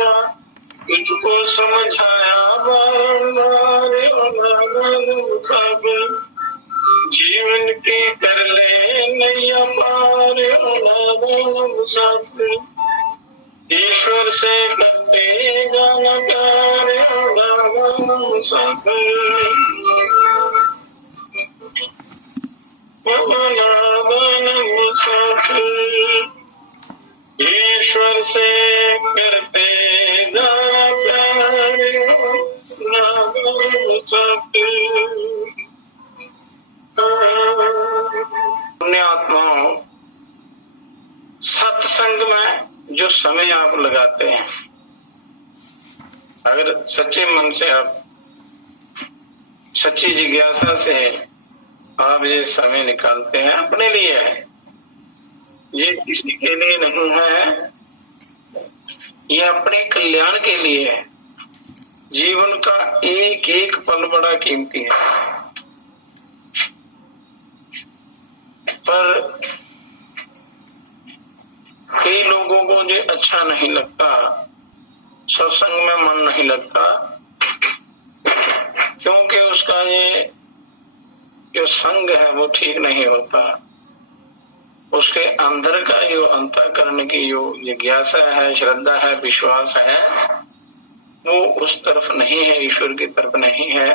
पाएगा। तुझको समझाया बारंबार मुसाफिर, जीवन की कर ले नैया पार मुसाफिर। ईश्वर से करते जाना प्यार मुसाफिर, मुसाफिर। ईश्वर से करते जाना प्यार मुसाफिर। पुण्य आत्माओं, सत्संग में जो समय आप लगाते हैं, अगर सच्चे मन से आप सच्ची जिज्ञासा से आप ये समय निकालते हैं, अपने लिए है, ये किसी के लिए नहीं है, ये अपने कल्याण के लिए है। जीवन का एक एक पल बड़ा कीमती है, पर कई लोगों को ये अच्छा नहीं लगता, सत्संग में मन नहीं लगता, क्योंकि उसका ये जो संग है वो ठीक नहीं होता। उसके अंदर का जो अंतःकरण की जो जिज्ञासा है, श्रद्धा है, विश्वास है, वो उस तरफ नहीं है, ईश्वर की तरफ नहीं है,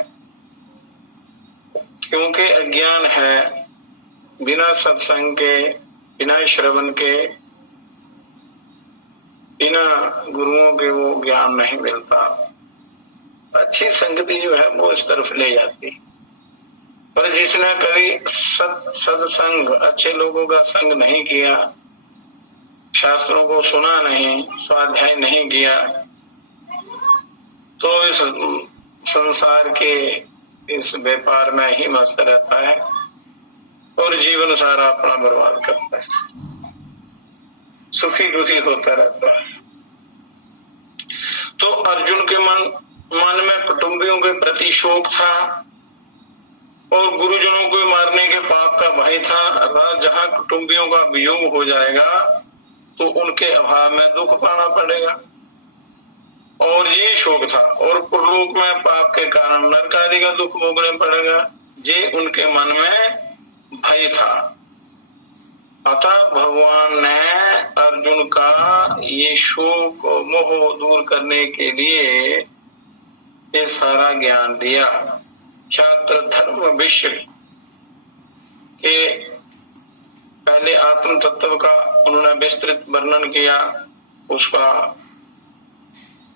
क्योंकि अज्ञान है। बिना सत्संग के, बिना श्रवण के, बिना गुरुओं के वो ज्ञान नहीं मिलता। अच्छी संगति जो है वो इस तरफ ले जाती, पर जिसने कभी सत्संग, अच्छे लोगों का संग नहीं किया, शास्त्रों को सुना नहीं, स्वाध्याय नहीं किया, तो इस संसार के इस व्यापार में ही मस्त रहता है और जीवन सारा अपना बर्बाद करता है, सुखी दुखी होता रहता है। तो अर्जुन के मन में कुटुंबियों के प्रति शोक था और गुरुजनों को मारने के पाप का भय था, अर्थात जहां कुटुंबियों का वियोग हो जाएगा तो उनके अभाव में दुख पाना पड़ेगा, और ये शोक था। और परलोक में पाप के कारण नरक आदि का दुख भोगने पड़ेगा, ये उनके मन में भय था। अतः भगवान ने अर्जुन का ये शोक मोह दूर करने के लिए ये सारा ज्ञान दिया। छात्र धर्म विषय के पहले आत्म तत्व का उन्होंने विस्तृत वर्णन किया, उसका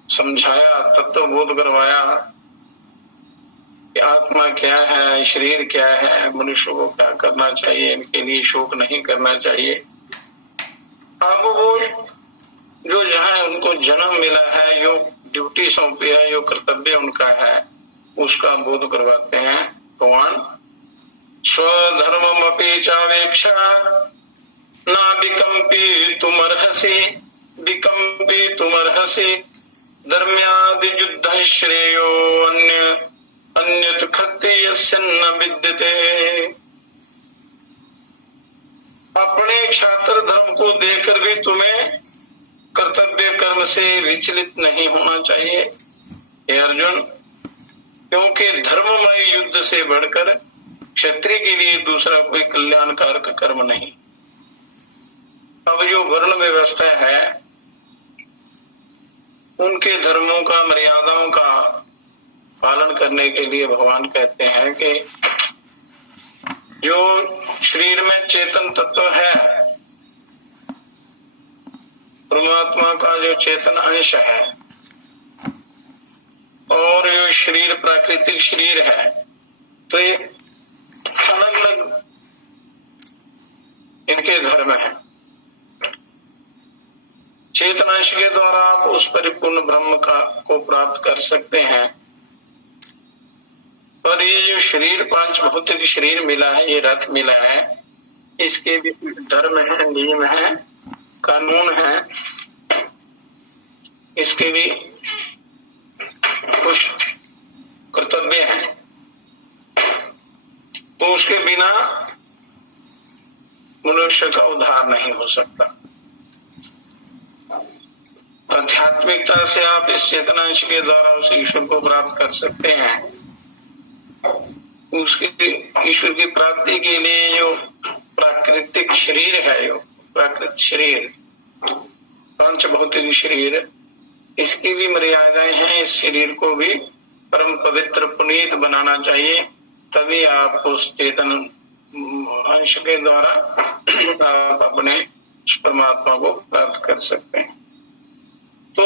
समझाया, तत्व बोध करवाया कि आत्मा क्या है, शरीर क्या है, मनुष्य को क्या करना चाहिए, इनके लिए शोक नहीं करना चाहिए। अब वो जो जहाँ उनको जन्म मिला है, जो ड्यूटी सौंपी है, जो कर्तव्य उनका है, उसका बोध करवाते हैं भगवान। स्वधर्ममपि चावेक्षा ना विकम्पितुमर्हसि धर्म्यादि युद्ध श्रेयो अन्यत् क्षत्रियस्य न विद्यते। अपने क्षात्र धर्म को देखकर भी तुम्हें कर्तव्य कर्म से विचलित नहीं होना चाहिए हे अर्जुन, क्योंकि धर्ममय युद्ध से बढ़कर क्षत्रिय के लिए दूसरा कोई कल्याणकारक कर्म नहीं। अब जो वर्ण व्यवस्था है, उनके धर्मों का, मर्यादाओं का पालन करने के लिए भगवान कहते हैं कि जो शरीर में चेतन तत्व है, परमात्मा का जो चेतन अंश है, और जो शरीर प्राकृतिक शरीर है, तो ये अलग अलग इनके धर्म है। चेतनांश के द्वारा आप उस परिपूर्ण ब्रह्म को प्राप्त कर सकते हैं, पर ये जो शरीर, पांच भौतिक शरीर मिला है, ये रथ मिला है, इसके भी धर्म है, नियम है, कानून है, इसके भी कुछ कर्तव्य हैं। तो उसके बिना मनुष्य का उद्धार नहीं हो सकता। आध्यात्मिकता से आप इस चेतनांश के द्वारा उस ईश्वर को प्राप्त कर सकते हैं। उसके ईश्वर की प्राप्ति के लिए जो प्राकृतिक शरीर है, जो प्राकृतिक शरीर, पांच भौतिक शरीर, इसकी भी मर्यादाएं हैं। इस शरीर को भी परम पवित्र पुनीत बनाना चाहिए, तभी आप उस चेतन अंश के द्वारा आप अपने परमात्मा को प्राप्त कर सकते हैं। तो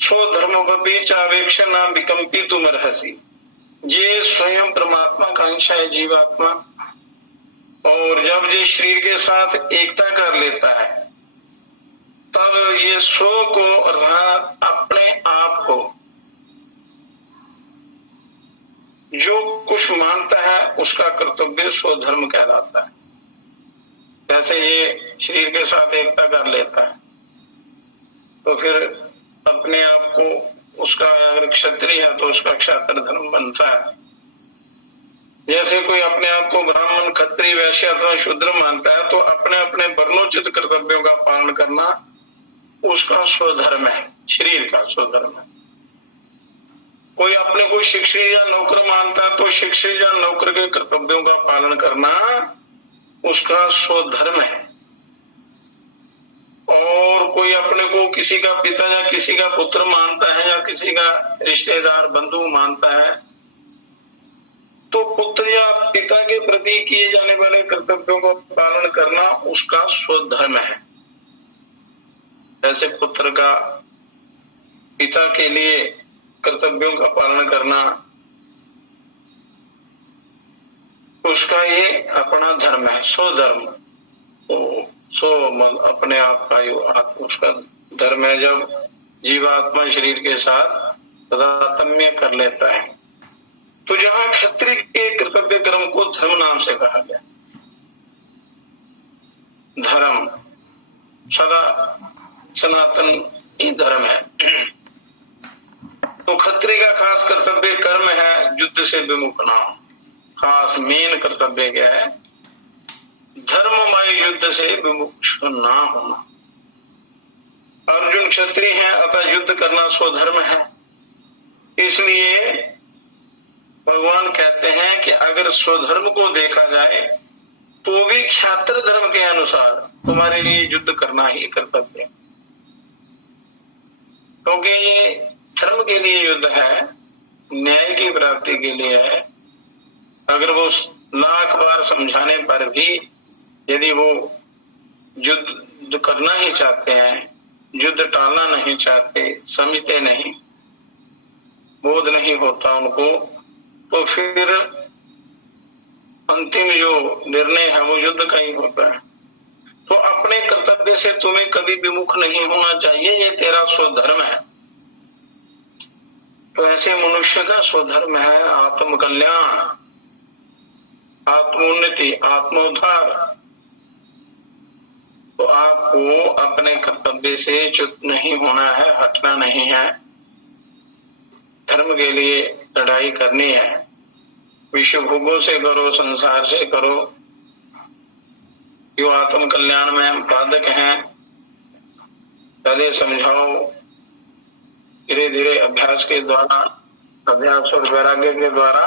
सो धर्मोपीच आवेक्षणा विकम्पी तुम रहसी, ये स्वयं परमात्मा का अंश है जीवात्मा, और जब ये शरीर के साथ एकता कर लेता है तब ये स्व को अर्थात अपने आप को जो कुछ मानता है उसका कर्तव्य स्वधर्म कहलाता है। जैसे ये शरीर के साथ एकता कर लेता है तो फिर अपने आप को उसका, अगर क्षत्रिय है तो उसका क्षात्र धर्म बनता है। जैसे कोई अपने आप को ब्राह्मण, क्षत्रिय, वैश्य अथवा शूद्र मानता है तो अपने अपने वर्णोचित कर्तव्यों का पालन करना उसका स्वधर्म है, शरीर का स्वधर्म है। कोई अपने को शिक्षित या नौकर मानता है तो शिक्षित या नौकर के कर्तव्यों का पालन करना उसका स्वधर्म है। और कोई अपने को किसी का पिता या किसी का पुत्र मानता है या किसी का रिश्तेदार बंधु मानता है तो पुत्र या पिता के प्रति किए जाने वाले कर्तव्यों का पालन करना उसका स्वधर्म है। जैसे पुत्र का पिता के लिए कर्तव्यों का पालन करना उसका ये अपना धर्म है, स्वधर्म। तो अपने आप का उसका धर्म है जब जीवात्मा शरीर के साथ तादात्म्य कर लेता है। तो जहां क्षत्रिय के कर्तव्य कर्म को धर्म नाम से कहा गया, धर्म सदा सनातन ही धर्म है। तो क्षत्रिय का खास कर्तव्य कर्म है युद्ध से विमुख ना हो। खास मेन कर्तव्य क्या है? धर्ममय युद्ध से विमुख ना होना। अर्जुन क्षत्रिय है अतः युद्ध करना स्वधर्म है। इसलिए भगवान कहते हैं कि अगर स्वधर्म को देखा जाए तो भी क्षात्र धर्म के अनुसार तुम्हारे लिए युद्ध करना ही कर्तव्य है, क्योंकि ये धर्म के लिए युद्ध है, न्याय की प्राप्ति के लिए है। अगर वो लाख बार समझाने पर भी यदि वो युद्ध करना ही चाहते हैं, युद्ध टालना नहीं चाहते, समझते नहीं, बोध नहीं होता उनको, तो फिर अंतिम जो निर्णय है वो युद्ध का ही होता है। तो अपने कर्तव्य से तुम्हें कभी विमुख नहीं होना चाहिए, ये तेरा स्वधर्म है। तो ऐसे मनुष्य का स्वधर्म है आत्म कल्याण, आत्मोन्नति, आत्मोद्धार। तो आपको अपने कर्तव्य से च्युत नहीं होना है, हटना नहीं है, धर्म के लिए लड़ाई करनी है। विश्व भोगों से करो, संसार से करो। जो आत्म कल्याण में हम बाधक हैं, पहले समझाओ, धीरे धीरे अभ्यास के द्वारा, अभ्यास और वैराग्य के द्वारा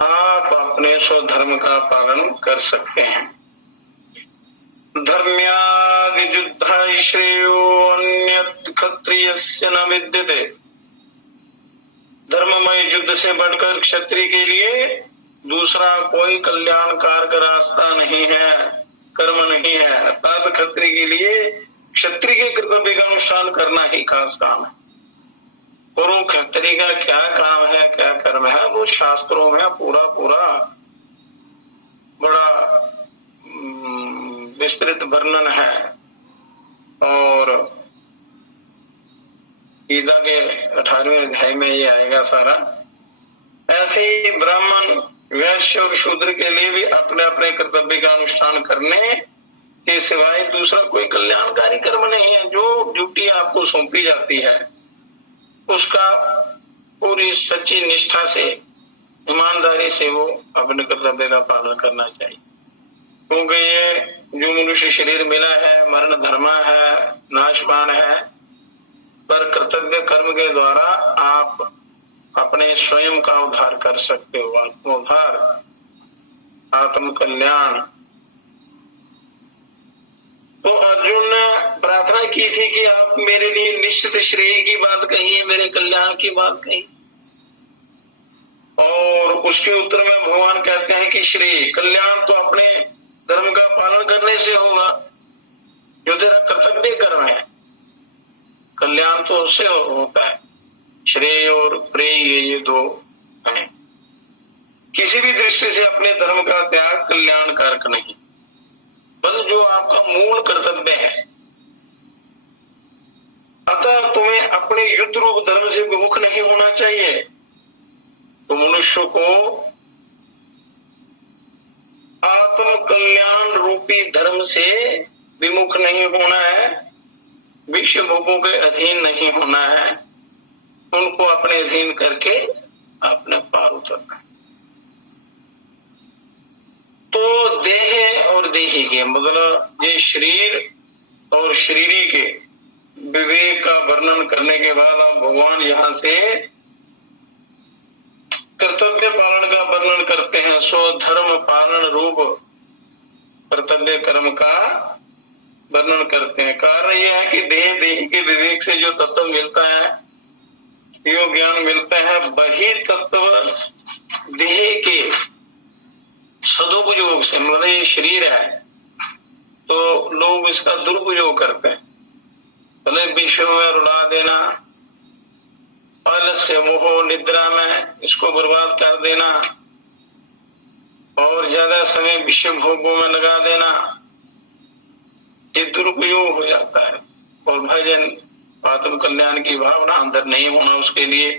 आप अपने स्वधर्म का पालन कर सकते हैं। धर्म्यादि युद्ध श्रेयो अन्यत् क्षत्रियस्य न विद्यते। धर्ममय युद्ध से बढ़कर क्षत्रिय के लिए दूसरा कोई कल्याणकारक रास्ता नहीं है, कर्म नहीं है। अर्थात क्षत्रिय के लिए क्षत्रिय के कर्तव्य का अनुष्ठान करना ही खास काम है। और वो क्षत्रिय का क्या काम है, क्या कर्म है, वो शास्त्रों में पूरा पूरा बड़ा विस्तृत वर्णन है। और गीता के 18वें अध्याय में ये आएगा सारा। ऐसे ही ब्राह्मण, वैश्य और शूद्र के लिए भी अपने अपने कर्तव्य का अनुष्ठान करने के सिवाय दूसरा कोई कल्याणकारी कर्म नहीं है। जो ड्यूटी आपको सौंपी जाती है उसका पूरी सच्ची निष्ठा से, ईमानदारी से वो अपने कर्तव्य का पालन करना चाहिए, क्योंकि ये जो मनुष्य शरीर मिला है मरण धर्मा है, नाशवान है, पर कर्तव्य कर्म के द्वारा आप अपने स्वयं का उद्धार कर सकते हो। आत्मोद्धार, आत्म कल्याण। तो अर्जुन ने प्रार्थना की थी कि आप मेरे लिए निश्चित श्रेय की बात कहिए, मेरे कल्याण की बात कहिए। और उसके उत्तर में भगवान कहते हैं कि श्रेय, कल्याण तो अपने धर्म का पालन करने से होगा, जो तेरा कर्तव्य कर्म है। कल्याण तो उससे होता है। श्रेय और प्रेय ये दो हैं। किसी भी दृष्टि से अपने धर्म का त्याग कल्याणकारक नहीं, बस जो आपका मूल कर्तव्य है। अतः तुम्हें अपने युद्ध रूप धर्म से विमुख नहीं होना चाहिए। तो मनुष्य को आत्म कल्याण रूपी धर्म से विमुख नहीं होना है, विषय भोगों के अधीन नहीं होना है, उनको अपने अधीन करके अपने पार उतरना है। तो देह और देही के मतलब ये शरीर और शरीरी के विवेक का वर्णन करने के बाद अब भगवान यहाँ से कर्तव्य पालन का वर्णन करते हैं। सो धर्म पालन रूप कर्तव्य कर्म का वर्णन करते हैं। कारण यह है कि देह देही के विवेक से जो तत्व मिलता है, जो ज्ञान मिलता है, वही तत्व देह के सदुपयोग से, मतलब ये शरीर है तो लोग इसका दुरुपयोग करते हैं। भले विश्व में रुला देना, आलस्य मोह निद्रा में इसको बर्बाद कर देना और ज्यादा समय विषय भोगों में लगा देना, ये दुरुपयोग हो जाता है। और भजन आत्म कल्याण की भावना अंदर नहीं होना, उसके लिए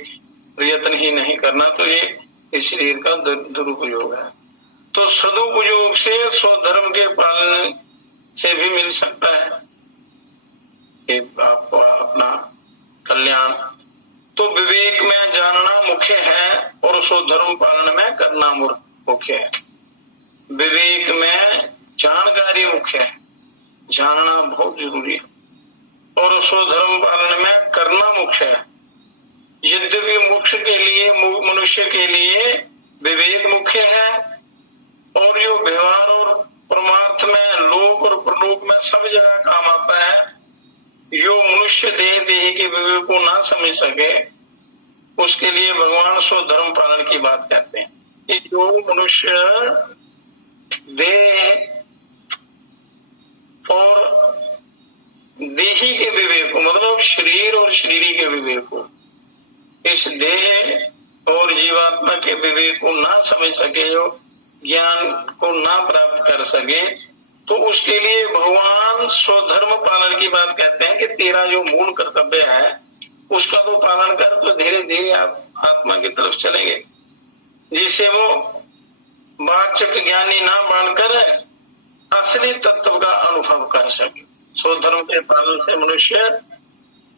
प्रयत्न ही नहीं करना, तो ये इस शरीर का दुरुपयोग है। तो सदुपयोग से स्वधर्म के पालन से भी मिल सकता है कि आपको अपना कल्याण। तो विवेक में जानना मुख्य है और स्वधर्म पालन में करना मुख्य है। विवेक में जानकारी मुख्य है, जानना बहुत जरूरी है, और स्वधर्म पालन में करना मुख्य है। यद्यपि मोक्ष के लिए, मनुष्य के लिए विवेक मुख्य है, और जो व्यवहार और परमार्थ में, लोक और परलोक में सब जगह काम आता है। जो मनुष्य देह देही के विवेक को ना समझ सके, उसके लिए भगवान स्वधर्म पालन की बात कहते हैं कि जो मनुष्य देह और देही के विवेक को, मतलब शरीर और शरीरी के विवेक को, इस देह और जीवात्मा के विवेक को ना समझ सके, जो ज्ञान को ना प्राप्त कर सके, तो उसके लिए भगवान स्वधर्म पालन की बात कहते हैं कि तेरा जो मूल कर्तव्य है उसका तो पालन कर, तो धीरे धीरे आप आत्मा की तरफ चलेंगे, जिससे वो वाचक ज्ञानी ना बनकर असली तत्व का अनुभव कर सके। स्वधर्म के पालन से मनुष्य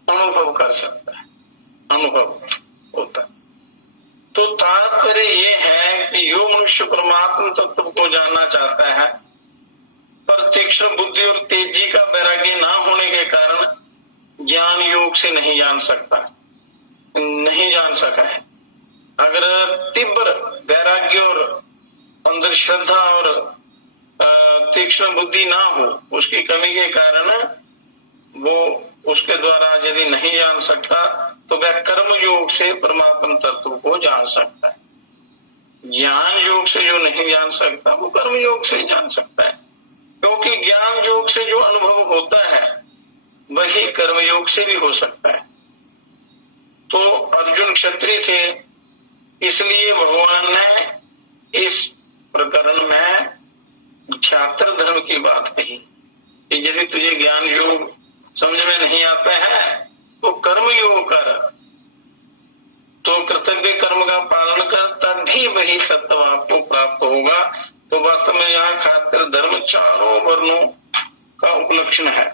अनुभव कर सकता है, अनुभव होता है। तो तात्पर्य ये है कि जो मनुष्य परमात्मा तत्व को जानना चाहता है, पर तीक्ष्ण बुद्धि और तेजी का वैराग्य ना होने के कारण ज्ञान योग से नहीं जान सकता, नहीं जान सका है। अगर तीव्र वैराग्य और अंदर श्रद्धा और तीक्ष्ण बुद्धि ना हो, उसकी कमी के कारण वो उसके द्वारा यदि नहीं जान सकता, तो वह कर्म योग से परमात्मा तत्व को जान सकता है। ज्ञान योग से जो नहीं जान सकता, वो कर्म योग से जान सकता है, क्योंकि ज्ञान योग से जो अनुभव होता है वही कर्म योग से भी हो सकता है। तो अर्जुन क्षत्रिय थे, इसलिए भगवान ने इस प्रकरण में क्षात्र धर्म की बात कही कि यदि तुझे ज्ञान योग समझ में नहीं आता है तो कर्म योग कर, तो कर्तव्य कर्म का पालन कर, तभी वही तत्व आपको प्राप्त होगा। तो वास्तव में यहाँ क्षात्र धर्म चारों वर्णों का उपलक्षण है।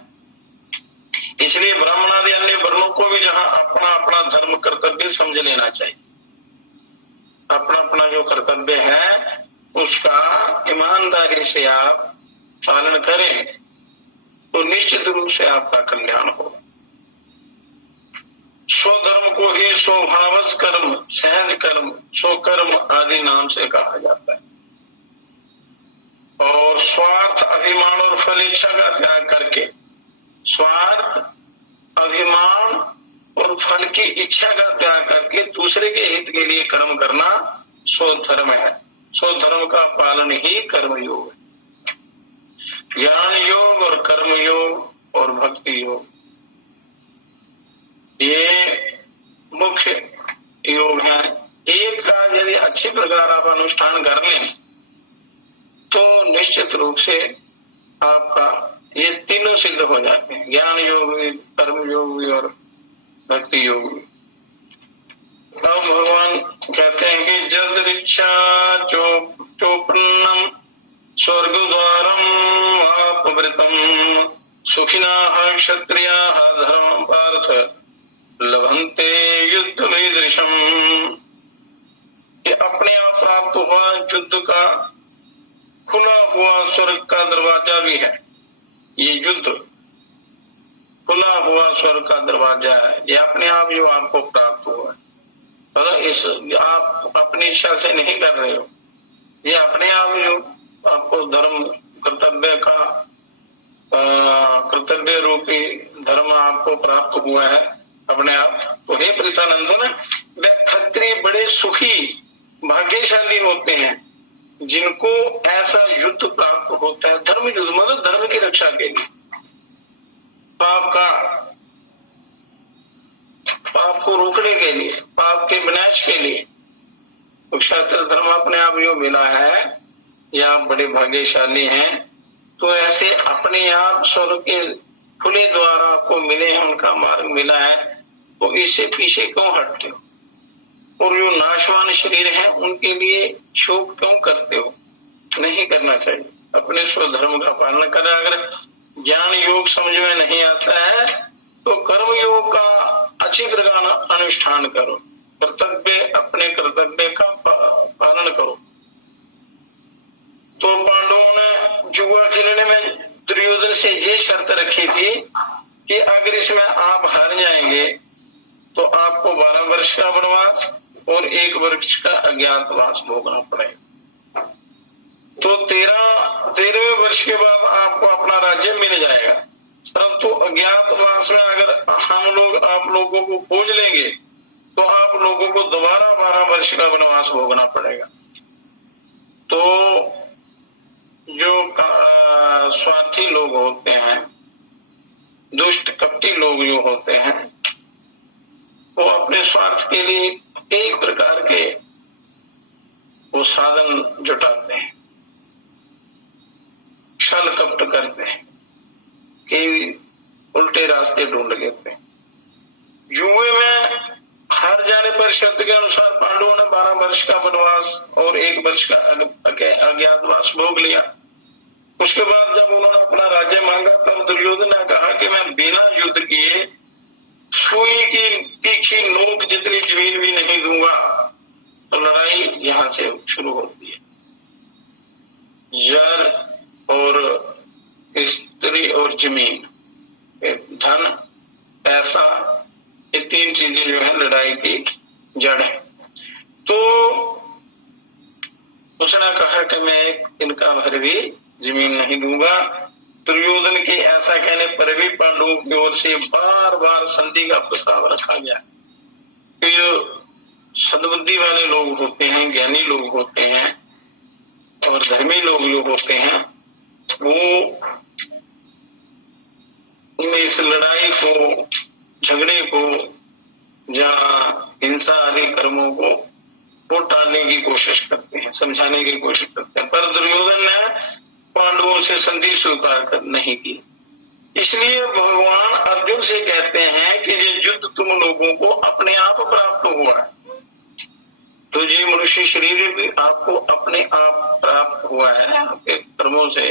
इसलिए ब्राह्मण आदि अन्य वर्णों को भी जहाँ अपना अपना धर्म कर्तव्य समझ लेना चाहिए। अपना अपना जो कर्तव्य है उसका ईमानदारी से आप पालन करें तो निश्चित रूप से आपका कल्याण होगा। स्वधर्म को ही स्वभावज कर्म, सहज कर्म, स्वकर्म आदि नाम से कहा जाता है। और स्वार्थ, अभिमान और फल इच्छा का त्याग करके, स्वार्थ, अभिमान और फल की इच्छा का त्याग करके दूसरे के हित के लिए कर्म करना स्वधर्म है। स्वधर्म का पालन ही कर्म योग है। ज्ञान योग और कर्म योग और भक्ति योग, ये मुख्य योग है। एक का यदि अच्छी प्रकार आप अनुष्ठान कर लें तो निश्चित रूप से आपका ये तीनों सिद्ध हो जाते हैं, ज्ञान योग भी, कर्म योग भी और भक्ति योग भी। अब भगवान कहते हैं कि जद इच्छा चोपन्नम स्वर्ग द्वारम अपवृतम सुखिनाः क्षत्रियाः धर्म पार्थ लभन्ते युद्ध मीदृशम। ये अपने आप प्राप्त हुआ युद्ध का खुला हुआ स्वर्ग का दरवाजा भी है। ये युद्ध खुला हुआ स्वर्ग का दरवाजा है, ये अपने आप जो आपको प्राप्त हुआ है। मतलब इस आप अपनी इच्छा से नहीं कर रहे हो, ये अपने आप जो आपको धर्म कर्तव्य का कर्तव्य रूपी धर्म आपको प्राप्त हुआ है अपने आप। तो हे प्रीतानंदन, वे क्षत्रिय बड़े सुखी भाग्यशाली होते हैं जिनको ऐसा युद्ध प्राप्त होता है। धर्म युद्ध मतलब धर्म की रक्षा के लिए, पाप को रोकने के लिए, पाप के विनाश के लिए। तो क्षत्रिय धर्म अपने आप जो मिला है, या आप बड़े भाग्यशाली हैं। तो ऐसे अपने आप स्वर्ग के खुले द्वार आपको मिले हैं, उनका मार्ग मिला है, तो इससे पीछे क्यों हटते हो? और जो नाशवान शरीर है उनके लिए शोक क्यों करते हो? नहीं करना चाहिए। अपने स्वधर्म का पालन करें। अगर ज्ञान योग समझ में नहीं आता है तो कर्म योग का अच्छी प्रकार अनुष्ठान करो, अपने कर्तव्य का पालन करो। तो पांडवों ने जुआ खेलने में दुर्योधन से ये शर्त रखी थी कि अगर इसमें आप हार जाएंगे तो आपको 12 वर्ष का वनवास और 1 वर्ष का अज्ञातवास भोगना पड़ेगा। तो 13वें वर्ष के बाद आपको अपना राज्य मिल जाएगा। परंतु अज्ञातवास में अगर हम लोग आप लोगों को खोज लेंगे तो आप लोगों को दोबारा 12 वर्ष का वनवास भोगना पड़ेगा। तो जो स्वार्थी लोग होते हैं, दुष्ट कपटी लोग जो होते हैं, वो अपने स्वार्थ के लिए कई प्रकार के वो साधन जुटाते हैं, छल कपट करते हैं, कई उल्टे रास्ते ढूंढ लेते हैं। जुए में हार जाने पर शर्त के अनुसार पांडवों ने 12 वर्ष का वनवास और 1 वर्ष का अज्ञातवास भोग लिया। उसके बाद जब उन्होंने अपना राज्य मांगा तब दुर्योधन ने कहा कि मैं बिना युद्ध किए सुई की तीखी नोक जितनी जमीन भी नहीं दूंगा। तो लड़ाई यहां से शुरू होती है। जर और स्त्री और जमीन, धन, पैसा, ये 3 चीजें जो है लड़ाई की जड़ है। तो उसने कहा कि मैं इनका भर भी जमीन नहीं दूंगा। दुर्योधन के ऐसा कहने पर भी पांडवों की ओर से बार बार संधि का प्रस्ताव रखा गया। तो जो सद्बुद्धि वाले लोग होते हैं, ज्ञानी लोग होते हैं और धर्मी लोग जो होते हैं, वो इस लड़ाई को, झगड़े को, जहाँ हिंसा आदि कर्मों को वो टालने की कोशिश करते हैं, समझाने की कोशिश करते हैं। पर दुर्योधन ने पांडवों से संधि स्वीकार नहीं की। इसलिए भगवान अर्जुन से कहते हैं कि ये युद्ध तुम लोगों को अपने आप प्राप्त हुआ है। तो ये मनुष्य शरीर भी आपको अपने आप प्राप्त हुआ है, आपके कर्मों से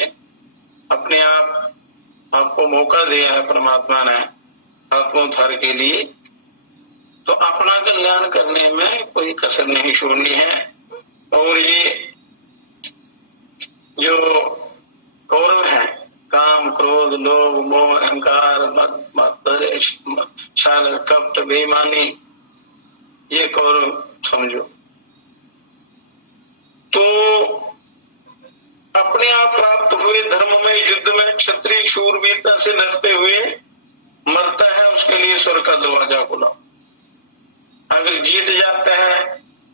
अपने आप आपको मौका दिया है परमात्मा ने आत्मोद्धार के लिए। तो अपना कल्याण करने में कोई कसर नहीं छोड़नी है। और ये जो कौरव हैं, काम, क्रोध, लोभ, मोह, अहंकार, मद, मत्सर, छल, कपट, बेईमानी, ये कौरव समझो। तो अपने आप प्राप्त हुए धर्म में युद्ध में क्षत्रिय शूरवीरता से लड़ते हुए मरता है, उसके लिए स्वर्ग का दरवाजा खुला। अगर जीत जाता है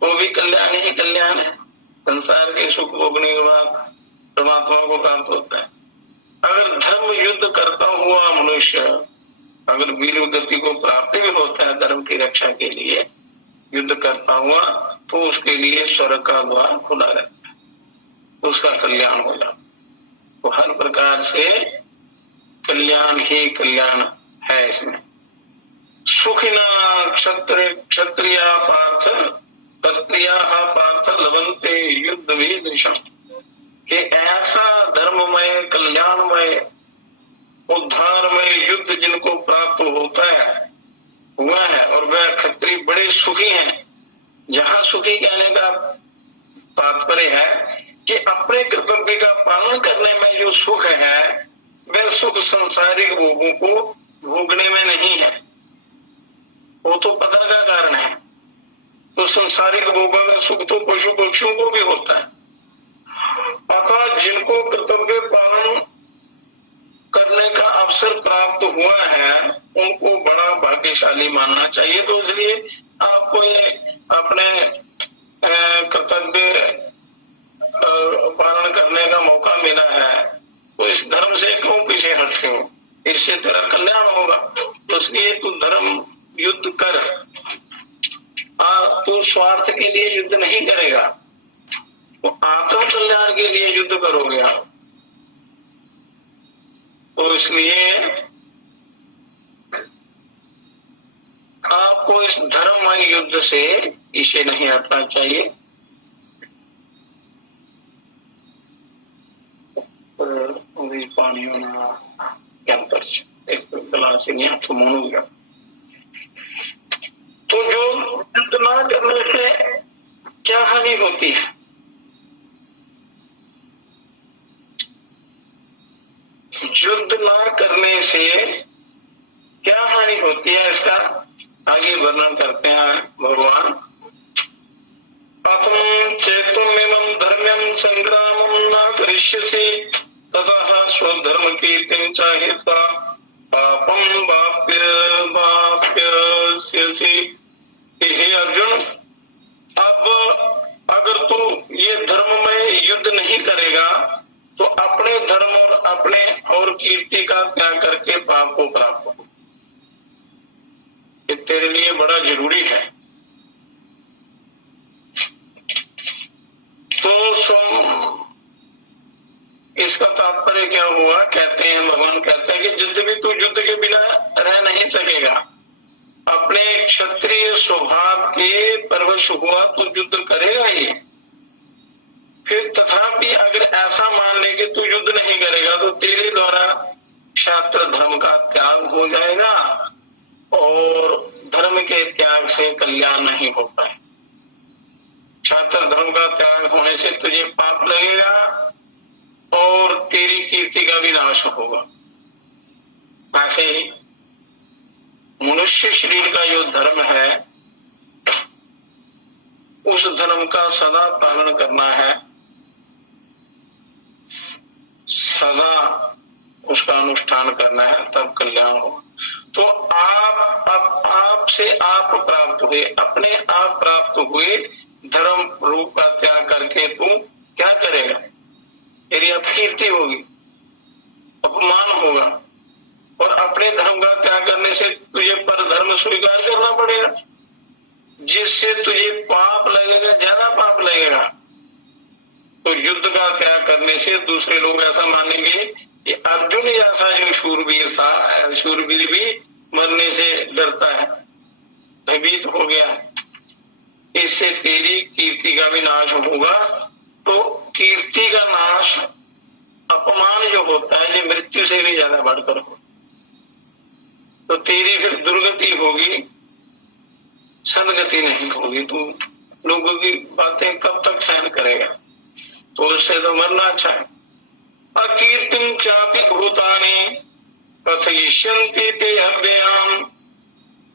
वो भी कल्याण ही कल्याण है, संसार के सुख भोगने के बाद परमात्मा को प्राप्त होता है। अगर धर्म युद्ध करता हुआ मनुष्य अगर वीर गति को प्राप्त भी होता है धर्म की रक्षा के लिए युद्ध करता हुआ, तो उसके लिए स्वर्ग का द्वार खुला रहता है, उसका कल्याण हो जाता। तो हर प्रकार से कल्याण ही कल्याण है इसमें। सुखिना क्षत्रिया पार्थ क्षत्रिया पार्थ लवंते युद्ध वीरशम, कि ऐसा धर्ममय कल्याणमय उद्धारमय युद्ध जिनको प्राप्त होता है हुआ है, और वह क्षत्रिय बड़े सुखी हैं। जहां सुखी कहने का तात्पर्य है कि अपने कर्तव्य का पालन करने में जो सुख है वह सुख संसारिक भोगों को भोगने में नहीं है, वो तो पतन का कारण है। तो संसारिक भोगों में सुख तो पशु पक्षियों को भी होता है। अतः जिनको कर्तव्य पालन करने का अवसर प्राप्त हुआ है उनको बड़ा भाग्यशाली मानना चाहिए। तो इसलिए आपको ये अपने कर्तव्य पालन करने का मौका मिला है, तो इस धर्म से क्यों पीछे हटते हो, इससे तेरा कल्याण होगा। तो इसलिए तू धर्म युद्ध कर। तू स्वार्थ के लिए युद्ध नहीं करेगा, तो आत्म कल्याण के लिए युद्ध करोगे आप। तो इसलिए आपको इस धर्ममय युद्ध से पीछे नहीं हटना चाहिए। पानी होना क्या एक गिलास तो मन हो गया। तो जो युद्ध ना करने से क्या हानि होती है, युद्ध ना करने से क्या हानि होती है इसका आगे वर्णन करते हैं भगवान। अथम चेतुमिमं धर्म्यं संग्रामं न करिष्यसि ततः स्वधर्म कीर्तिं चाहित्वा पापं वाप्यस्यसि। हे अर्जुन, अब अगर तू ये धर्म में युद्ध नहीं करेगा तो अपने धर्म और अपने और कीर्ति का त्याग करके पाप को प्राप्त हो। ये तेरे लिए बड़ा जरूरी है। तो इसका तात्पर्य क्या हुआ, कहते हैं भगवान कहते हैं कि युद्ध भी तू युद्ध के बिना रह नहीं सकेगा। अपने क्षत्रिय स्वभाव के परवश हुआ तो युद्ध करेगा ही। फिर तथापि अगर ऐसा मान ले कि तू युद्ध नहीं करेगा तो तेरे द्वारा क्षात्र धर्म का त्याग हो जाएगा, और धर्म के त्याग से कल्याण नहीं होता है। क्षात्र धर्म का त्याग होने से तुझे पाप लगेगा और तेरी कीर्ति का भी नाश होगा। ऐसे ही मनुष्य शरीर का जो धर्म है उस धर्म का सदा पालन करना है, सदा उसका अनुष्ठान करना है, तब कल्याण हो। तो आप से आप प्राप्त हुए, अपने आप प्राप्त हुए धर्म रूप का त्याग करके तू क्या करेगा? तेरी अपकीर्ति होगी, अपमान होगा, और अपने धर्म का त्याग करने से तुझे पर धर्म स्वीकार करना पड़ेगा, जिससे तुझे पाप लगेगा, ज्यादा पाप लगेगा। तो युद्ध का त्याग करने से दूसरे लोग ऐसा मानेंगे कि अर्जुन जैसा जो शूरवीर था, शूरवीर भी मरने से डरता है, भयभीत हो गया है, इससे तेरी कीर्ति का भी नाश होगा। तो कीर्ति का नाश, अपमान जो होता है ये मृत्यु से भी ज्यादा बढ़कर हो, तो तेरी फिर दुर्गति होगी, सदगति नहीं होगी। तू लोगों की बातें कब तक सहन करेगा? तो उससे तो मरना अच्छा है। अकीर्तिम चापि भूतानि कथयिष्यन्ति ते अव्ययाम्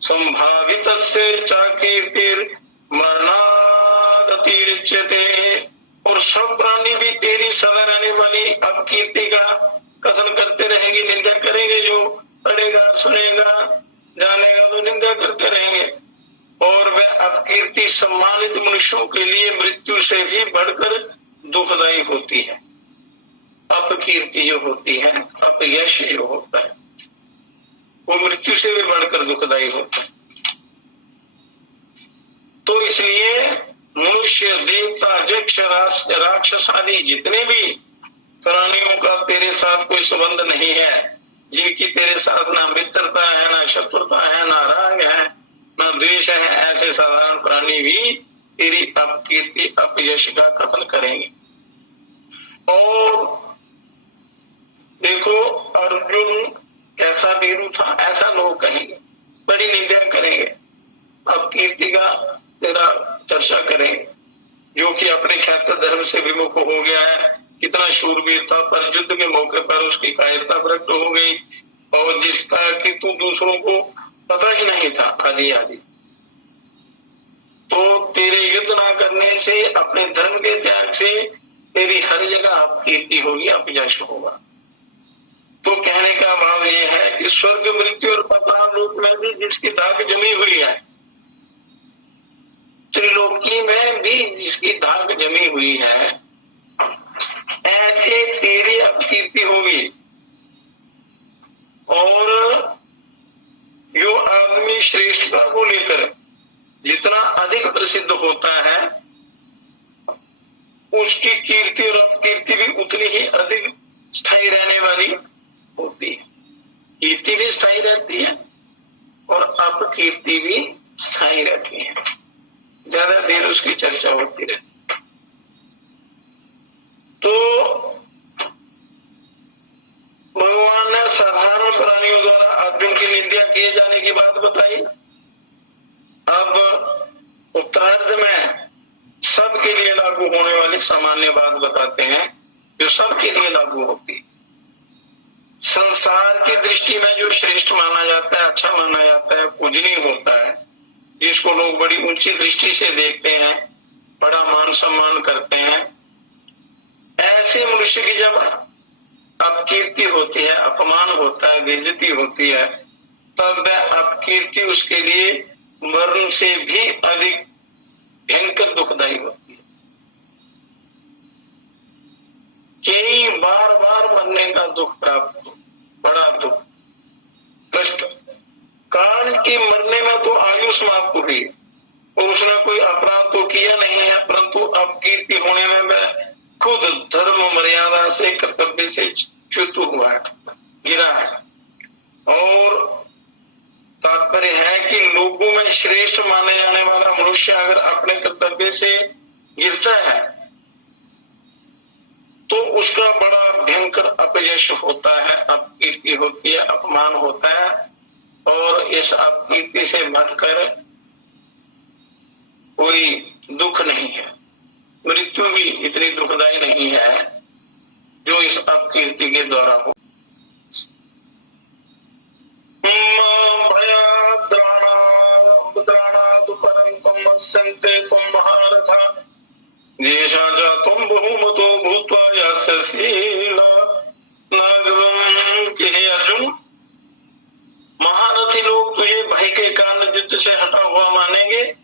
संभावितस्य चाकीर्तिर्मरणादतिरिच्यते। और सब प्राणी भी तेरी सदा रहने वाली अपकीर्ति का कथन करते रहेंगे, निंदा करेंगे। जो पढ़ेगा सुनेगा जानेगा तो निंदा करते रहेंगे। और वह अपकीर्ति सम्मानित मनुष्यों के लिए मृत्यु से भी बढ़कर दुखदायी होती है। अपकीर्ति जो होती है, अपयश जो होता है, वो मृत्यु से भी बढ़कर दुखदायी होता है। तो इसलिए मनुष्य, देवता, यक्ष, राक्षस आदि जितने भी प्राणियों का तेरे साथ कोई संबंध नहीं है, जिनकी तेरे साथ ना मित्रता है, ना शत्रुता है, ना राग है, ना द्वेष है, ऐसे साधारण प्राणी भी तेरी अपकीर्ति अपयश का कथन करेंगे। और देखो अर्जुन कैसा वीरू था, ऐसा लोग कहेंगे, बड़ी निंदा करेंगे, अपकीर्ति का तेरा चर्चा करेंगे। जो कि अपने ख्यात धर्म से विमुख हो गया है, कितना शूरवीर था, पर युद्ध के मौके पर उसकी कायरता प्रकट हो गई, और जिसका कि तू दूसरों को पता ही नहीं था आदि आदि। तो तेरे युद्ध ना करने से, अपने धर्म के त्याग से तेरी हर जगह अपकीर्ति होगी, अपयश होगा। तो कहने का भाव यह है कि स्वर्ग, मृत्यु और पाताल लोक में भी जिसकी धाक जमी हुई है, त्रिलोकी में भी जिसकी धाक जमी हुई है, ऐसे तेरी अपकीर्ति होगी। और जो आदमी श्रेष्ठता को लेकर जितना अधिक प्रसिद्ध होता है, उसकी कीर्ति और अपकीर्ति भी उतनी ही अधिक स्थायी रहने वाली होती है। कीर्ति भी स्थायी रहती है और अपकीर्ति भी स्थायी रहती है, ज्यादा देर उसकी चर्चा होती रहती। तो भगवान ने साधारण प्राणियों द्वारा अर्जुन की निंदा किए जाने की बात बताई। अब उत्तरार्ध में सबके लिए लागू होने वाली सामान्य बात बताते हैं, जो सबके लिए लागू होती है। संसार की दृष्टि में जो श्रेष्ठ माना जाता है, अच्छा माना जाता है, पूजनीय होता है, जिसको लोग बड़ी ऊंची दृष्टि से देखते हैं, बड़ा मान सम्मान करते हैं, ऐसे मनुष्य की जब अपकीर्ति होती है, अपमान होता है, बेइज्जती होती है, तब वह अपकीर्ति उसके लिए मरण से भी अधिक भयंकर दुखदायी होती है। कई बार बार मरने का दुख प्राप्त हो, बड़ा दुख, कष्ट। कारण कि मरने में तो आयु समाप्त हुई और उसने कोई अपराध तो किया नहीं है, परंतु अपकीर्ति होने में वह खुद धर्म मर्यादा से, कर्तव्य से च्युत हुआ है, गिरा है। और तात्पर्य है कि लोगों में श्रेष्ठ माने जाने वाला मनुष्य अगर अपने कर्तव्य से गिरता है तो उसका बड़ा भयंकर अपयश होता है, अपकीर्ति होती है, अपमान होता है। और इस अपकीर्ति से बढ़कर कोई दुख नहीं है, मृत्यु भी इतनी दुखदायी नहीं है जो इस अपकीर्ति के द्वारा हो। तुम बहुमतो भूत्वा अर्जुन, महारथी लोग तुझे भय के कारण युद्ध से हटा हुआ मानेंगे,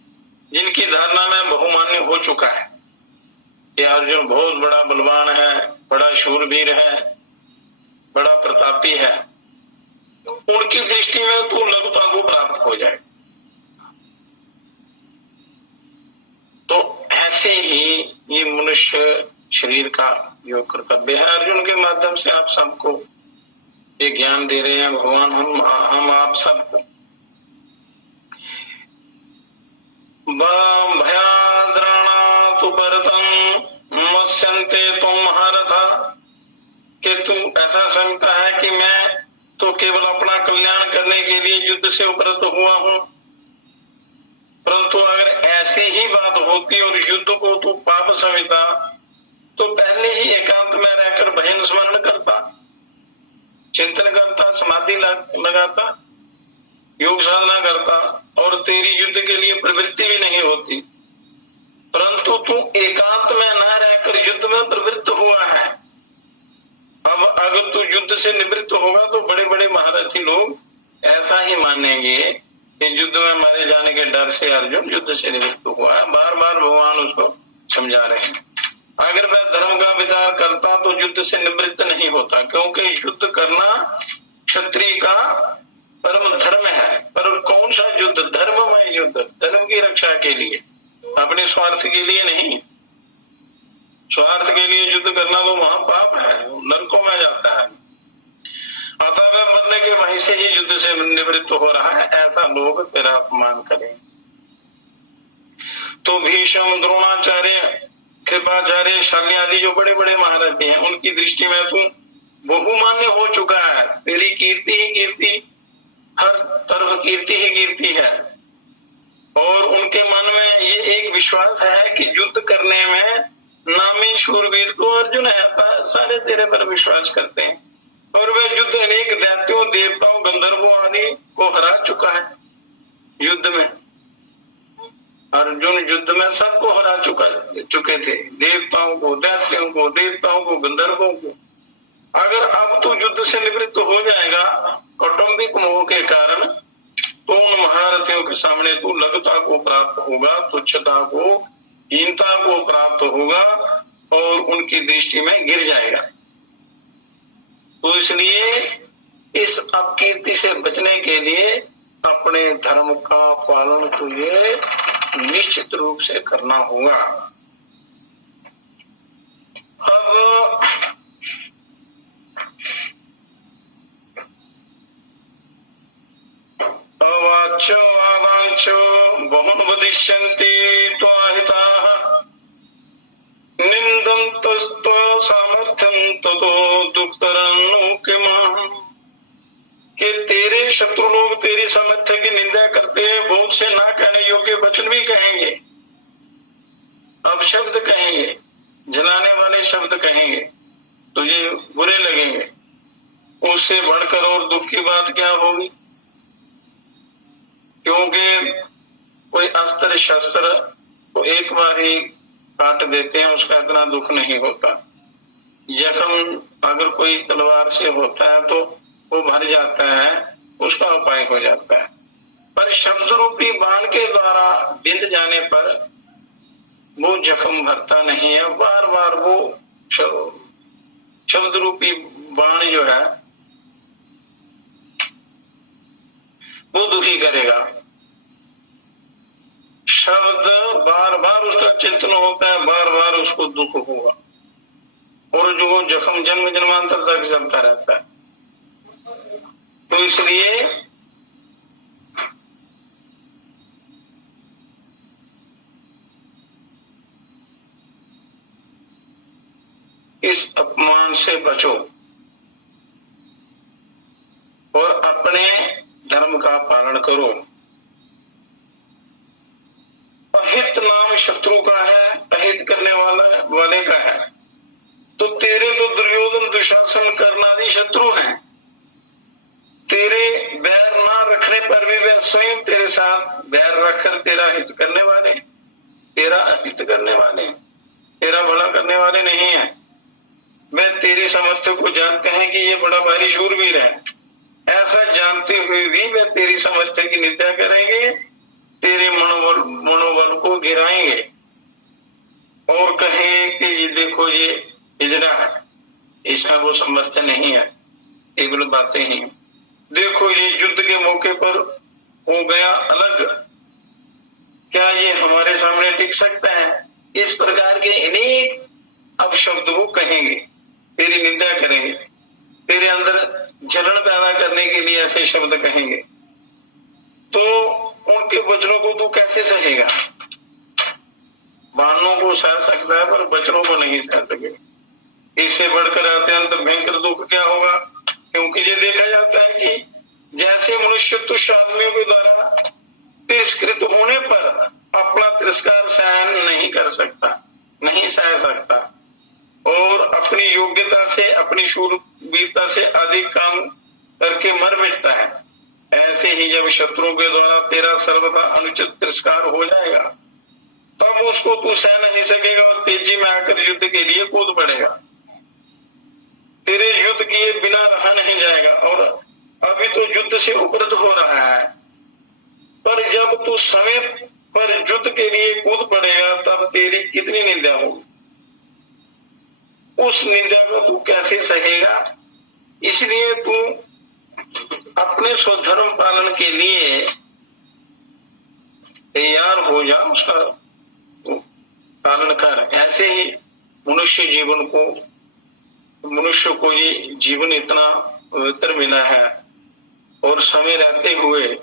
जिनकी धारणा में बहुमान्य हो चुका है कि अर्जुन बहुत बड़ा बलवान है, बड़ा शूरवीर है, बड़ा प्रतापी है। उनकी दृष्टि में तू लघुता को प्राप्त हो जाए। तो ऐसे ही ये मनुष्य शरीर का जो कर्तव्य है, अर्जुन के माध्यम से आप सबको ये ज्ञान दे रहे हैं भगवान, हम आप सबको। भयाद्राणा तु परतम मत्स्यन्ते तुम महारथा, कि तू ऐसा समझता है कि मैं तो केवल अपना कल्याण करने के लिए युद्ध से उपरत हुआ हूं, परंतु अगर ऐसी ही बात होती और युद्ध को तू पाप समझता तो पहले ही एकांत में रहकर भजन स्मरण करता, चिंतन करता, समाधि लगाता, योग साधना करता और तेरी युद्ध के लिए प्रवृत्ति भी नहीं होती। परंतु तू एकांत में न रहकर युद्ध में प्रवृत्त हुआ है। अब अगर तू युद्ध से निवृत्त होगा तो बड़े बड़े महारथी लोग ऐसा ही मानेंगे कि युद्ध में मारे जाने के डर से अर्जुन युद्ध से निवृत्त हुआ है। बार बार भगवान उसको समझा रहे हैं। अगर वह धर्म का विचार करता तो युद्ध से निवृत्त नहीं होता, क्योंकि युद्ध करना क्षत्रिय का परम धर्म है। पर कौन सा युद्ध? धर्ममय युद्ध, धर्म की रक्षा के लिए, अपने स्वार्थ के लिए नहीं। स्वार्थ के लिए युद्ध करना तो महापाप है, नरकों में जाता है। अतः वह मरने के वहीं से ही युद्ध से निवृत्त हो रहा है, ऐसा लोग तेरा अपमान करें। तो भीष्म, द्रोणाचार्य, कृपाचार्य, शाल्य आदि जो बड़े बड़े महारथी हैं, उनकी दृष्टि में तू बहुमान्य हो चुका है। तेरी कीर्ति ही कीर्ति, हर तरफ कीर्ति ही कीर्ति है। और उनके मन में ये एक विश्वास है कि युद्ध करने में नामी शूरवीर तो अर्जुन है, सारे तेरे पर विश्वास करते हैं। और वह युद्ध अनेक दैत्यों, देवताओं, गंधर्वों आदि को हरा चुका है। युद्ध में अर्जुन युद्ध में सबको हरा चुके थे, देवताओं को, दैत्यों को, देवताओं को, गंधर्वों को। अगर अब तू युद्ध से निवृत्त हो जाएगा कौटुंबिक मोह के कारण, तो उन महारथियों के सामने तू लघुता को प्राप्त होगा, तुच्छता को, हीनता को प्राप्त होगा और उनकी दृष्टि में गिर जाएगा। तो इसलिए इस अपकीर्ति से बचने के लिए अपने धर्म का पालन तुझे निश्चित रूप से करना होगा। अब अवाच्यो आवांचो बहुन वदिष्यन्ति त्वाहिताः निन्दन्तस्त्व सामर्थ्यं ततो दुःखतरं किमः। कि तेरे शत्रु लोग तेरी सामर्थ्य की निंदा करते हैं, बहुत से ना कहने योग्य वचन भी कहेंगे, अब शब्द कहेंगे, जलाने वाले शब्द कहेंगे, तुझे बुरे लगेंगे। उससे बढ़कर और दुख की बात क्या होगी? क्योंकि कोई अस्त्र शस्त्र को एक बार ही काट देते हैं, उसका इतना दुख नहीं होता। जख्म अगर कोई तलवार से होता है तो वो भर जाता है, उसका उपाय हो जाता है। पर शब्द रूपी बाण के द्वारा बिंद जाने पर वो जख्म भरता नहीं है, बार बार वो शब्द रूपी बाण जो है वो दुखी करेगा। शब्द बार बार उसका चिंतन होता है, बार बार उसको दुख होगा और जो वो जख्म जन्म जन्मांतर तक चलता रहता है। तो इसलिए इस अपमान से बचो और अपने धर्म का पालन करो। अहित नाम शत्रु का है, अहित करने वाले का है। तो तेरे तो दुर्योधन, दुशासन, कर्ण आदि शत्रु हैं। तेरे बैर ना रखने पर भी वे स्वयं तेरे साथ बैर रखकर तेरा हित करने वाले, तेरा अहित करने वाले, तेरा भला करने वाले नहीं है। वे तेरी सामर्थ्य को जानते हैं कि ये बड़ा भारी शूरवीर है, ऐसा जानते हुए भी वे तेरी सामर्थ्य की निंदा करेंगे, तेरे मनोबल को गिराएंगे और कहेंगे कि ये देखो ये हिजड़ा है, इसमें वो सामर्थ्य नहीं है, केवल बातें ही। देखो ये युद्ध के मौके पर हो गया अलग, क्या ये हमारे सामने टिक सकता है? इस प्रकार के अनेक अपशब्द वो कहेंगे, तेरी निंदा करेंगे, तेरे अंदर जलन पैदा करने के लिए ऐसे शब्द कहेंगे। तो उनके वचनों को तू कैसे सहेगा? बाणों को सह सकता है पर वचनों को नहीं सह सकेगा। इससे बढ़कर अत्यंत भयंकर दुख क्या होगा? क्योंकि ये देखा जाता है कि जैसे मनुष्य तुच्छ आदमियों के द्वारा तिरस्कृत होने पर अपना तिरस्कार सहन नहीं कर सकता, नहीं सह सकता, और अपनी योग्यता से, अपनी शूरवीरता से अधिक काम करके मर मिटता है। ऐसे ही जब शत्रुओं के द्वारा तेरा सर्वथा अनुचित तिरस्कार हो जाएगा, तब उसको तू सह नहीं सकेगा और तेजी में आकर युद्ध के लिए कूद पड़ेगा। तेरे युद्ध किए बिना रहा नहीं जाएगा। और अभी तो युद्ध से उपरत हो रहा है, पर जब तू समय पर युद्ध के लिए कूद पड़ेगा तब तेरी कितनी निंदा होगी, उस निंदा को तू कैसे सहेगा। इसलिए तू अपने स्वधर्म पालन के लिए तैयार हो जा, उसका पालन कर। ऐसे ही मनुष्य को ये जीवन इतना पवित्र मिला है, और समय रहते हुए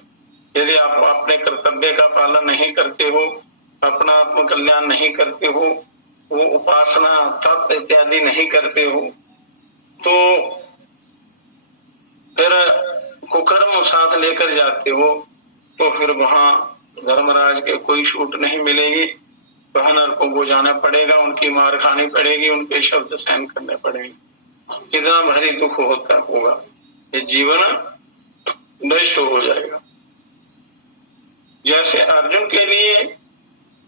यदि आप अपने कर्तव्य का पालन नहीं करते हो, अपना आत्म कल्याण नहीं करते हो, वो उपासना तप इत्यादि नहीं करते हो, तो फिर कुकर्म साथ लेकर जाते हो, तो फिर वहां धर्मराज के कोई छूट नहीं मिलेगी। वहां नरकों को जाना पड़ेगा, उनकी मार खानी पड़ेगी, उनके शब्द सहन करने पड़ेंगे। कितना भारी दुख होगा, ये जीवन नष्ट हो जाएगा। जैसे अर्जुन के लिए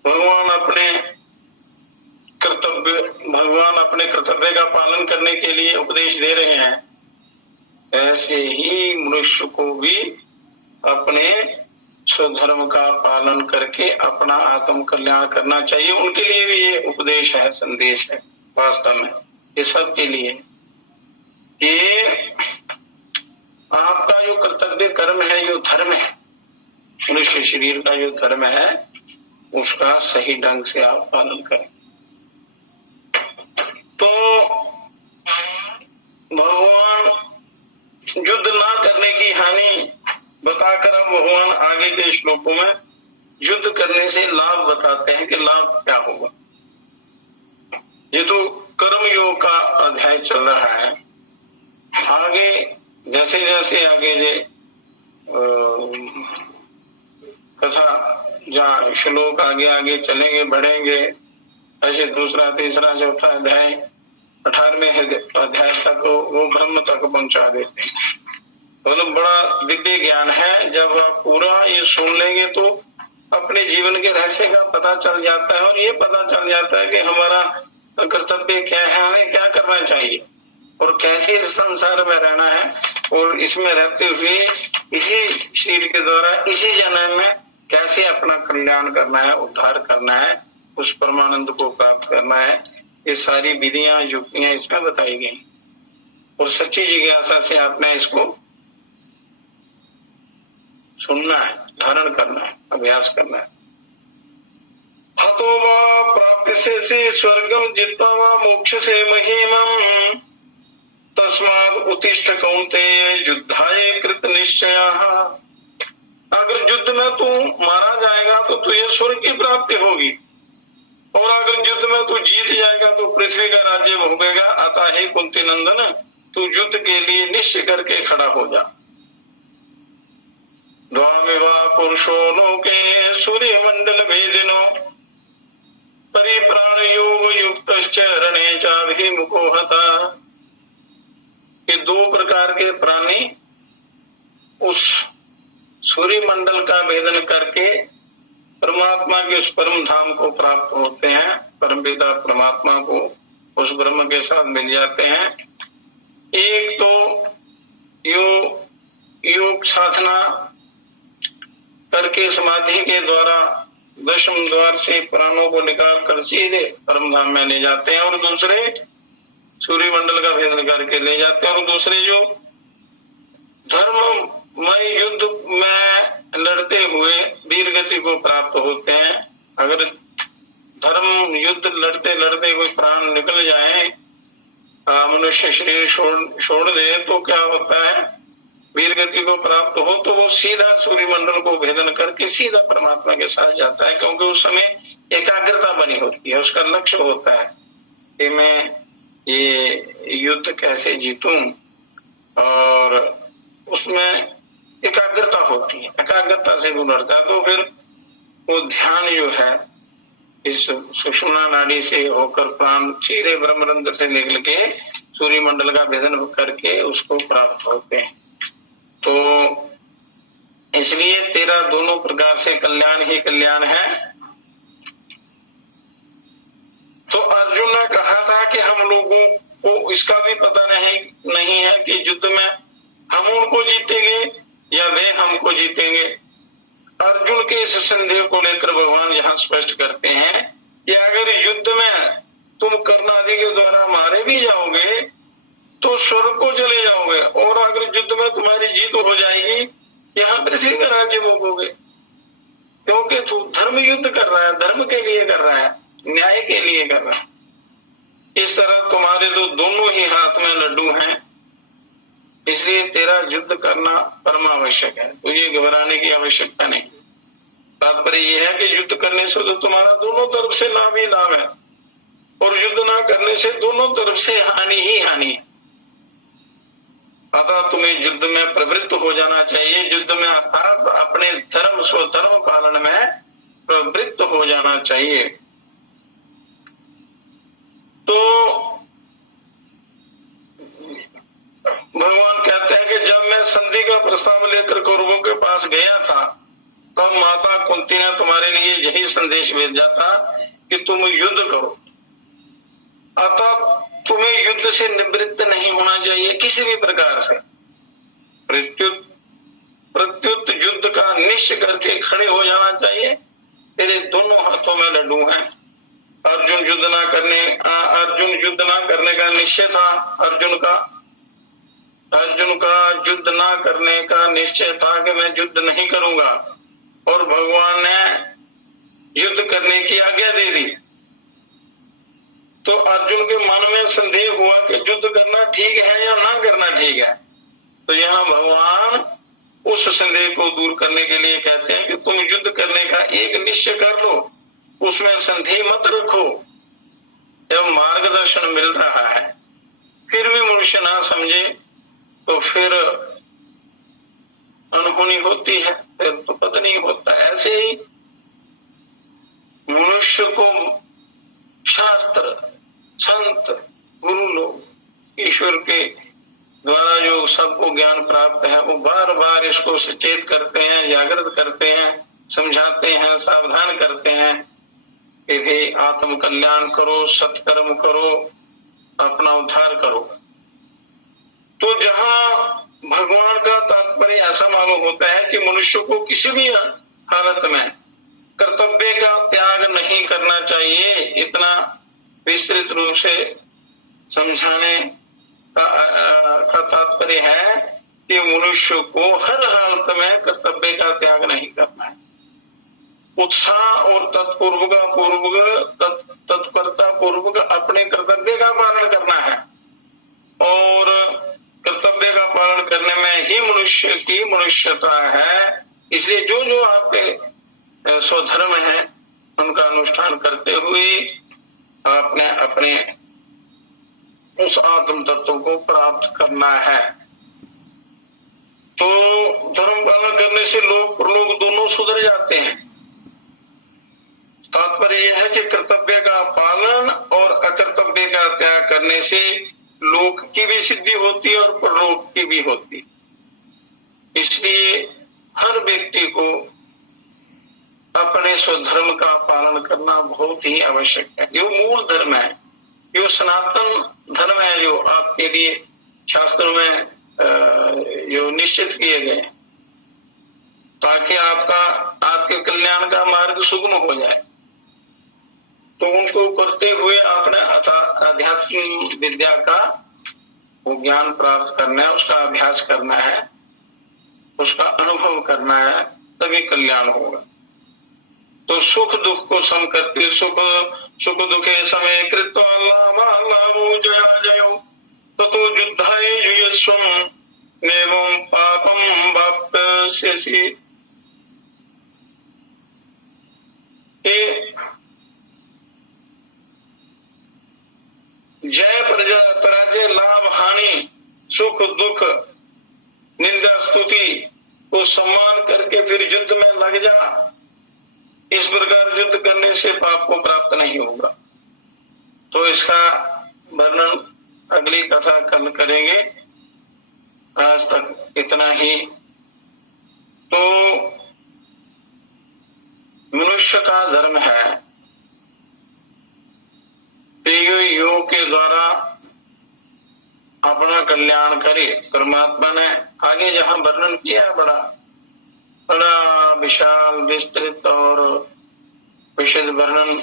भगवान अपने कर्तव्य का पालन करने के लिए उपदेश दे रहे हैं, ऐसे ही मनुष्य को भी अपने स्वधर्म का पालन करके अपना आत्म कल्याण करना चाहिए। उनके लिए भी ये उपदेश है, संदेश है वास्तव में, ये सब के लिए कि आपका जो कर्तव्य कर्म है, जो धर्म है, मनुष्य शरीर का जो धर्म है, उसका सही ढंग से आप पालन करें। तो भगवान युद्ध ना करने की हानि बताकर अब भगवान आगे के श्लोकों में युद्ध करने से लाभ बताते हैं कि लाभ क्या होगा। ये तो कर्म योग का अध्याय चल रहा है। आगे जैसे जैसे आगे कथा जहाँ श्लोक आगे आगे चलेंगे, बढ़ेंगे, ऐसे दूसरा तीसरा चौथा अध्याय 18वें अध्याय तक वो ब्रह्म तक पहुंचा देते हैं। मतलब बड़ा दिव्य ज्ञान है। जब आप पूरा ये सुन लेंगे तो अपने जीवन के रहस्य का पता चल जाता है, और ये पता चल जाता है कि हमारा कर्तव्य क्या है, हमें क्या करना चाहिए और कैसे इस संसार में रहना है, और इसमें रहते हुए इसी शरीर के द्वारा इसी जन्म में कैसे अपना कल्याण करना है, उद्धार करना है, उस परमानंद को प्राप्त करना है। ये सारी विधियां युक्तियां इसमें बताई गई, और सच्ची जिज्ञासा से आपने इसको सुनना है, धारण करना है, अभ्यास करना है। हतो वा प्राप्य से स्वर्गम जित्वा वा मोक्ष से महिमम तस्माद उत्तिष्ठ कौन्तेय युद्धाय कृत निश्चयः। अगर युद्ध में तू मारा जाएगा तो तुझे स्वर्ग की प्राप्ति होगी, और अगर युद्ध में तू जीत जाएगा तो पृथ्वी का राज्य भोगेगा। अतः हे कुंती नंदन, तू युद्ध के लिए निश्चय करके खड़ा हो जा। द्वामिवा पुरुषो लोके सूर्य मंडल भेदिनो परिप्राण योग युक्त रणे चाभिमुखो हता। ये दो प्रकार के प्राणी उस सूर्य मंडल का भेदन करके परमात्मा के उस परम धाम को प्राप्त होते हैं, परम पिता परमात्मा को उस ब्रह्म के साथ मिल जाते हैं। एक तो योग साधना करके समाधि के द्वारा दशम द्वार से प्राणों को निकाल कर सीधे परम धाम में ले जाते हैं, और दूसरे सूर्य मंडल का भेदन करके ले जाते हैं। और दूसरे जो धर्ममय युद्ध में लड़ते हुए वीर गति को प्राप्त होते हैं। अगर धर्म युद्ध लड़ते लड़ते कोई प्राण निकल जाए, मनुष्य शरीर छोड़ दे, तो क्या होता है, वीर गति को प्राप्त हो तो वो सीधा सूर्य मंडल को भेदन करके सीधा परमात्मा के साथ जाता है, क्योंकि उस समय एकाग्रता बनी होती है, उसका लक्ष्य होता है कि मैं ये युद्ध कैसे जीतूं, और उसमें एकाग्रता होती है, एकाग्रता से वो लड़ता है। तो फिर वो ध्यान जो है इस सुषुम्ना नाड़ी से होकर प्राण सीधे ब्रह्मरंध्र से निकल के सूर्य मंडल का भेदन करके उसको प्राप्त होते हैं। तो इसलिए तेरा दोनों प्रकार से कल्याण ही कल्याण है। तो अर्जुन ने कहा था कि हम लोगों को इसका भी पता नहीं है कि युद्ध में हम उनको जीतेंगे या वे हमको जीतेंगे। अर्जुन के इस संदेह को लेकर भगवान यहाँ स्पष्ट करते हैं कि अगर युद्ध में तुम कर्ण आदि के द्वारा मारे भी जाओगे तो स्वर्ग को चले जाओगे, और अगर युद्ध में तुम्हारी जीत हो जाएगी यहाँ पृथ्वी का राज्य भोगोगे, क्योंकि तू धर्म युद्ध कर रहा है, धर्म के लिए कर रहा है, न्याय के लिए कर रहा है। इस तरह तुम्हारे तो दोनों ही हाथ में लड्डू हैं, इसलिए तेरा युद्ध करना परम आवश्यक है, तुझे घबराने की आवश्यकता नहीं। तात्पर्य यह है कि युद्ध करने से तो तुम्हारा दोनों तरफ से लाभ ही लाभ है, और युद्ध ना करने से दोनों तरफ से हानि ही हानि है। अतः तुम्हें युद्ध में प्रवृत्त हो जाना चाहिए, युद्ध में अर्थात अपने धर्म स्वधर्म पालन में प्रवृत्त हो जाना चाहिए। तो भगवान कहते हैं कि जब मैं संधि का प्रस्ताव लेकर कौरवों के पास गया था तब माता कुंती ने तुम्हारे लिए यही संदेश भेजा था कि तुम युद्ध करो। अतः तुम्हें युद्ध से निवृत्त नहीं होना चाहिए किसी भी प्रकार से। प्रत्युत युद्ध का निश्चय करके खड़े हो जाना चाहिए। तेरे दोनों हाथों में लड्डू हैं। अर्जुन युद्ध ना करने का निश्चय था। अर्जुन का युद्ध ना करने का निश्चय था कि मैं युद्ध नहीं करूंगा, और भगवान ने युद्ध करने की आज्ञा दे दी। तो अर्जुन के मन में संदेह हुआ कि युद्ध करना ठीक है या ना करना ठीक है। तो यहाँ भगवान उस संदेह को दूर करने के लिए कहते हैं कि तुम युद्ध करने का एक निश्चय कर लो, उसमें संदेह मत रखो। जब मार्गदर्शन मिल रहा है फिर भी मनुष्य ना समझे तो फिर अनहोनी होती है, फिर तो पता नहीं होता। ऐसे ही मनुष्य को शास्त्र, संत, गुरु लोग, ईश्वर के द्वारा जो सबको ज्ञान प्राप्त है, वो बार बार इसको सचेत करते हैं, जागृत करते हैं, समझाते हैं, सावधान करते हैं कि भाई आत्म कल्याण करो, सत्कर्म करो, अपना उद्धार करो। तो जहां भगवान का तात्पर्य ऐसा मालूम होता है कि मनुष्य को किसी भी हालत में कर्तव्य का त्याग नहीं करना चाहिए। इतना विस्तृत रूप से समझाने का तात्पर्य है कि मनुष्य को हर हालत में कर्तव्य का त्याग नहीं करना है। उत्साह और तत्परता पूर्वक अपने कर्तव्य का पालन करना है, और कर्तव्य का पालन करने में ही मनुष्य की मनुष्यता है। इसलिए जो जो आपके स्वधर्म है उनका अनुष्ठान करते हुए आपने अपने उस आत्म तत्व को प्राप्त करना है। तो धर्म पालन करने से लोक प्रलोक दोनों सुधर जाते हैं। तात्पर्य यह है कि कर्तव्य का पालन और अकर्तव्य का त्याग करने से लोक की भी सिद्धि होती है और परलोक की भी होती। इसलिए हर व्यक्ति को अपने स्वधर्म का पालन करना बहुत ही आवश्यक है। जो मूल धर्म है, जो सनातन धर्म है, जो आपके लिए शास्त्रों में जो निश्चित किए गए, ताकि आपके कल्याण का मार्ग सुगम हो जाए। तो उनको करते हुए अपने आध्यात्मिक विद्या का वो ज्ञान प्राप्त करना है, उसका अभ्यास करना है, उसका अनुभव करना है, तभी कल्याण होगा। तो सुख दुख को सम करते सुख दुखे समय कृत्वा लाभो जया जयो ततो युद्धाय युयस्वम नेवं पापम वाप्स्यसि। जय पराजय, लाभ हानि, सुख दुख, निंदा स्तुति को सम्मान करके फिर युद्ध में लग जा। इस प्रकार युद्ध करने से पाप को प्राप्त नहीं होगा। तो इसका वर्णन अगली कथा कल करेंगे। आज तक इतना ही। तो मनुष्य का धर्म है योग के द्वारा अपना कल्याण करे। परमात्मा ने आगे जहां वर्णन किया है बड़ा बड़ा विशाल विस्तृत और विशद वर्णन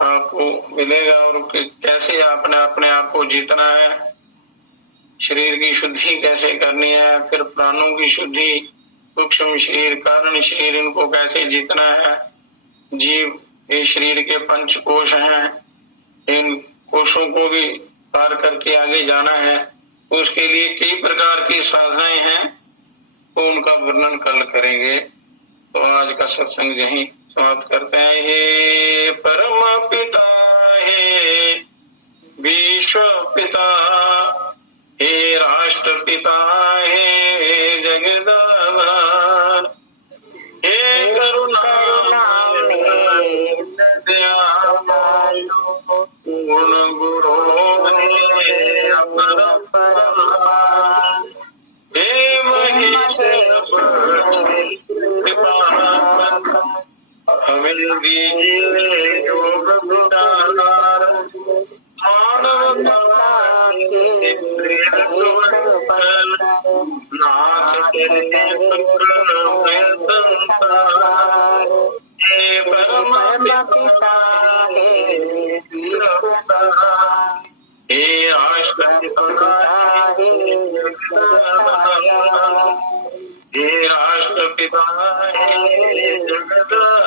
आपको मिलेगा, और कैसे आपने अपने आप को जीतना है, शरीर की शुद्धि कैसे करनी है, फिर प्राणों की शुद्धि, सूक्ष्म शरीर, कारण शरीर, इनको कैसे जीतना है। जीव ये शरीर के पंच कोश हैं, इन कोशों को भी पार करके आगे जाना है। तो उसके लिए कई प्रकार की साधनाएं हैं, तो उनका वर्णन कल करेंगे। तो आज का सत्संग यहीं समाप्त करते हैं। हे परम पिता, हे विश्व पिता, हे राष्ट्र पिता, हे जगदाधार, हे करुणामय दयालु पूर्ण गुरु, हे अपरंपार, हे महेश हमें दीजिए योग विचार, मानवता के नाथ तेरे संसार, हे परम पिता, हे राष्ट्र पिता, हे राष्ट्र पिता, हे जगदाधार।